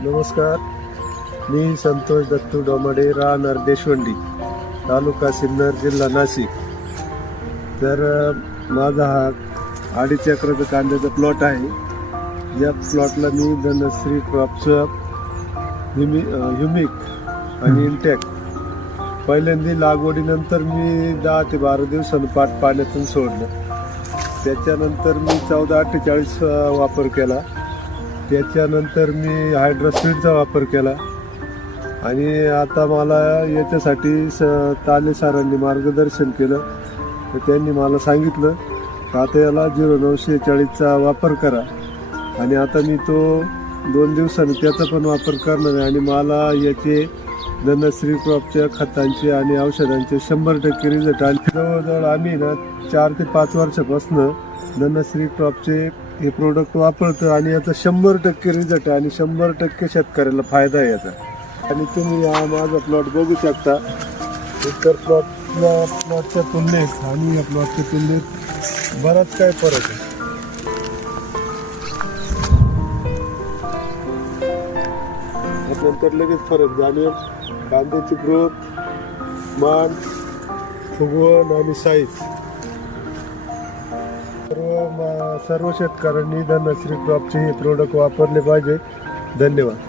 नमस्कार. मी संतोष दत्तू डोमाडे राहणार देशवंडी तालुका सिन्नर जिल्हा नाशिक. तर माझा हा अडीच एकराचा कांद्याचा प्लॉट आहे. या प्लॉटला मी धनश्री क्रॉपचं ह्युमि ह्युमिक आणि इंटॅक पहिल्यांदा लागवडीनंतर मी दहा ते बारा दिवसानं पाट पाण्यातून सोडलं. त्याच्यानंतर मी चौदा अठ्ठेचाळीस वापर केला. त्याच्यानंतर मी हायड्रोस्पीडचा वापर केला. आणि आता मला याच्यासाठी स ताले सरांनी मार्गदर्शन केलं. तर त्यांनी मला सांगितलं का आता याला झिरो नऊशे चाळीसचा वापर करा. आणि आता मी तो दोन दिवसांनी त्याचा पण वापर करणार आहे. आणि मला याचे धनश्री क्रॉपच्या खतांचे आणि औषधांचे शंभर टक्के रिझल्ट आले. जवळजवळ आम्ही ना चार ते पाच वर्षापासून धनश्री क्रॉपचे हे प्रोडक्ट वापरतो आणि याचा शंभर टक्के रिझल्ट आहे आणि शंभर टक्के शेतकऱ्याला फायदा आहे याचा. आणि तुम्ही हा माझा प्लॉट बघू शकता. इतर प्लॉटला प्लॉटच्या तुलनेत आणि या प्लॉटच्या तुलनेत बराच काय फरक आहे. नंतर लगेच फरक जाणवेल कांद्याची ग्रोथ मान फुगवण आणि साईज. सर्व सर्व शेतकऱ्यांनी धनश्री क्रॉपचे हे प्रोडक्ट वापरले पाहिजे. धन्यवाद.